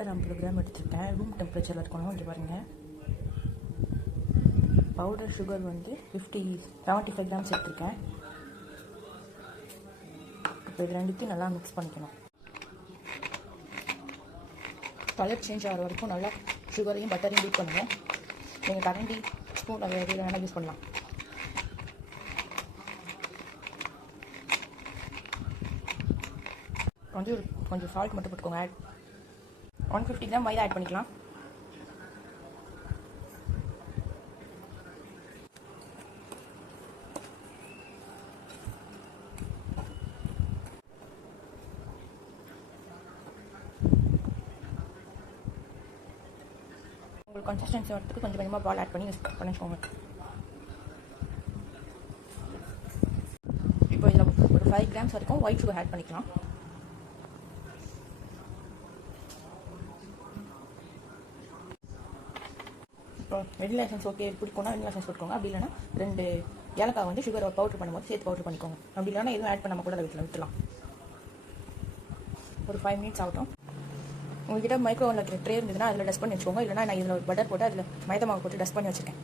Butter 50 gram எடுத்துருக்கேன். Room டெம்பரேச்சரில் இருக்கணும். இங்கே பாருங்கள். பவுடர் சுகர் வந்து 75 கிராம்ஸ் எடுத்துருக்கேன். இப்போ இது ரெண்டுத்தையும் நல்லா மிக்ஸ் பண்ணிக்கணும். கலர் சேஞ்ச் ஆகிற வரைக்கும் நல்லா சுகரையும் பட்டரையும் பீட் பண்ணணும். நீங்கள் கரண்டி ஸ்பூன் அதை எதில் வேணால் யூஸ் பண்ணலாம். கொஞ்சம் சால்ட் மட்டும் போட்டுக்கோங்க. 150 கிராம் மைதா ஆட் பண்ணிக்கலாம். உங்களுக்கு கன்சிஸ்டன்சி வரத்துக்கு கொஞ்சம் கொஞ்சமாக பால் ஆட் பண்ணி யூஸ் பண்ணிக்கோங்க. இப்போ இதில் ஒரு 5 கிராம்ஸ் வரைக்கும் ஒயிட் சுகர் ஆட் பண்ணிக்கலாம். இப்போ வெனிலா எசன்ஸ் ஓகே பிடிக்கும்னா வெனிலா எசன்ஸ் போட்டுக்கோங்க. அப்படி இல்லைனா 2 ஏலக்காய் வந்து சுகர் பவுடர் பண்ணும்போது சேர்த்து பவுடர் பண்ணிக்கோங்க. அப்படி இல்லைனா எதுவும் ஆட் பண்ணாமல் கூட அதை விட்டுலாம். ஒரு 5 மினிட்ஸ் ஆகட்டும். உங்கள்கிட்ட மைக்ரோவனில் ட்ரே இருந்ததுன்னா அதில் டஸ்ட் பண்ணி வச்சுக்கோங்க. இல்லைனா நான் இதில் பட்டர் போட்டு அதில் மைதா மாவு போட்டு டஸ்ட் பண்ணி வச்சுருக்கேன்.